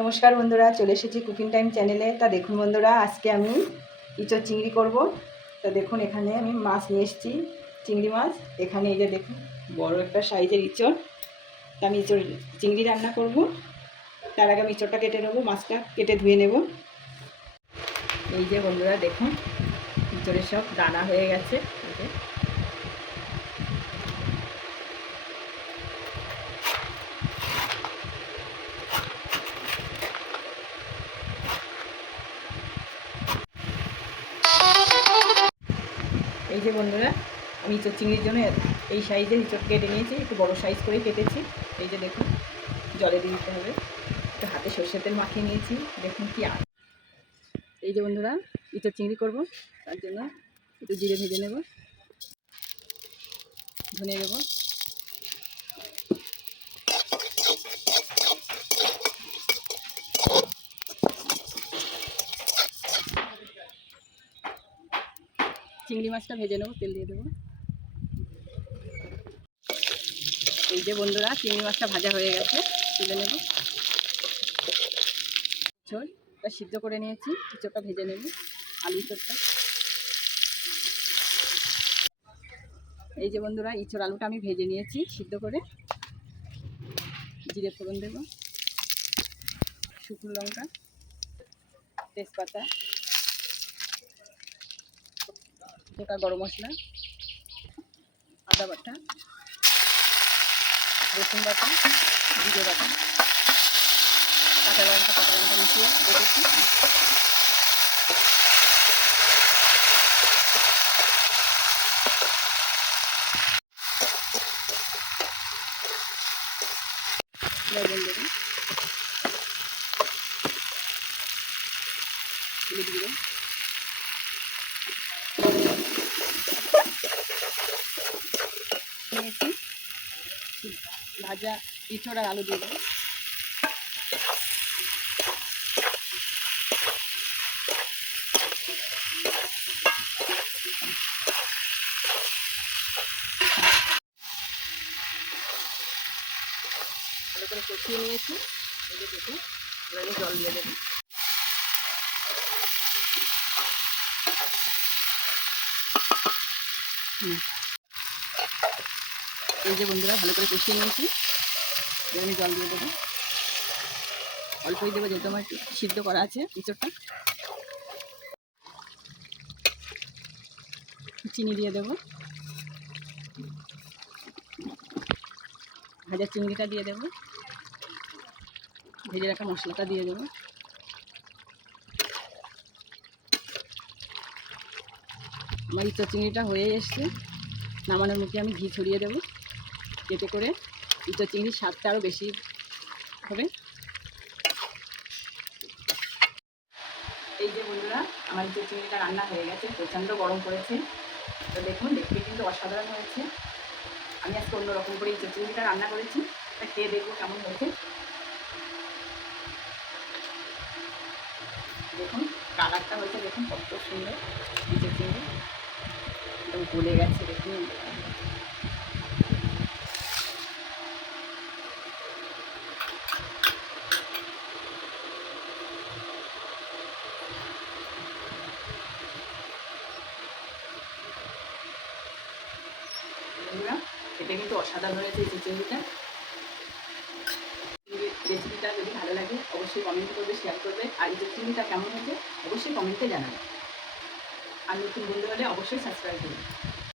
নমস্কার বন্ধুরা, চলে এসেছি কুকিং টাইম চ্যানেলে। তা দেখুন বন্ধুরা, আজকে আমি ইঁচড় চিংড়ি করব। তা দেখুন, এখানে আমি মাছ নিয়ে এসেছি, চিংড়ি মাছ। এখানে এই যে দেখুন, বড় একটা সাইজের ইঁচড়। তা আমি ইঁচড় চিংড়ি রান্না করব। তার আগে আমি ইঁচড়টা কেটে নেবো, মাছটা কেটে ধুয়ে নেব। এই যে বন্ধুরা দেখুন, ইঁচড়ের সব দানা হয়ে গেছে। এই যে বন্ধুরা, আমি ইঁচড় চিংড়ির জন্য এই সাইজের ইঁচড় কেটে নিয়েছি, একটু বড় সাইজ করে কেটেছি। এই যে দেখুন, জলে দিয়ে দিতে হবে। একটু হাতে সর্ষের তেল মাখিয়ে নিয়েছি। দেখুন কি এই যে বন্ধুরা, ইঁচড় চিংড়ি করব, তার জন্য একটু জিরে ভেজে নেব, ধনে দেবো, চিংড়ি মাছটা ভেজে নেব, তেল দিয়ে দেবো। এই যে বন্ধুরা, চিংড়ি মাছটা ভাজা হয়ে গেছে, তুলে নেব। ইঁচড়টা সিদ্ধ করে নিয়েছি, ইঁচড়টা ভেজে নেব, আলু ইঁচড়টা। এই যে বন্ধুরা, ইঁচড় আলুটা আমি ভেজে নিয়েছি সিদ্ধ করে। জিরে ফোড়ন দেব, শুকনো লঙ্কা, তেজপাতা, গোটা গরম মশলা, আদা বাটা, রসুন বাটা, জিরে বাটা, কাঁচা লঙ্কা মিশিয়ে রেখেছি। লবণ দেবো, হলুদ গুঁড়ো, নিয়েছি ভাজা ইঁচড় আর আলু দিয়ে দেবো। ভালো করে কষিয়ে নিয়েছি। এই যে দেখুন, এবার আমি জল দিয়ে দেবো। এই যে বন্ধুরা, ভালো করে কষিয়ে নিয়েছি। এবার আমি জল দিয়ে দেবো, অল্পই দেবো, যেহেতু আমার সিদ্ধ করা আছে ইঁচড়টা। চিনি দিয়ে দেবো, ভাজা চিংড়িটা দিয়ে দেবো, ভেজে রাখা মশলাটা দিয়ে দেবো। আমার ইঁচড় চিংড়িটা হয়ে এসছে। নামানোর মুখে আমি ঘি ছড়িয়ে দেবো, এতে করে ইঁচড় চিংড়ির স্বাদটা আরও বেশি হবে। এই যে বন্ধুরা, আমার ইঁচড় চিংড়িটা রান্না হয়ে গেছে। প্রচণ্ড গরম পড়েছে, তো দেখুন, দেখতে কিন্তু অসাধারণ হয়েছে। আমি আজকে অন্যরকম করে ইঁচড় চিংড়িটা রান্না করেছি, তা খেয়ে দেখবো কেমন হয়েছে। দেখুন কালারটা হয়েছে, দেখুন কত সুন্দর ইঁচড় চিংড়ি, একদম গলে গেছে। দেখুন বন্ধুরা, এটা কিন্তু অসাধারণ হয়েছে ইঁচড় চিংড়িটা। রেসিপিটা যদি ভালো লাগে অবশ্যই কমেন্ট করবে, শেয়ার করবে। আর ইঁচড় চিংড়িটা কেমন হয়েছে অবশ্যই কমেন্টে জানাবে। আর নতুন বন্ধু হলে অবশ্যই সাবস্ক্রাইব করবে।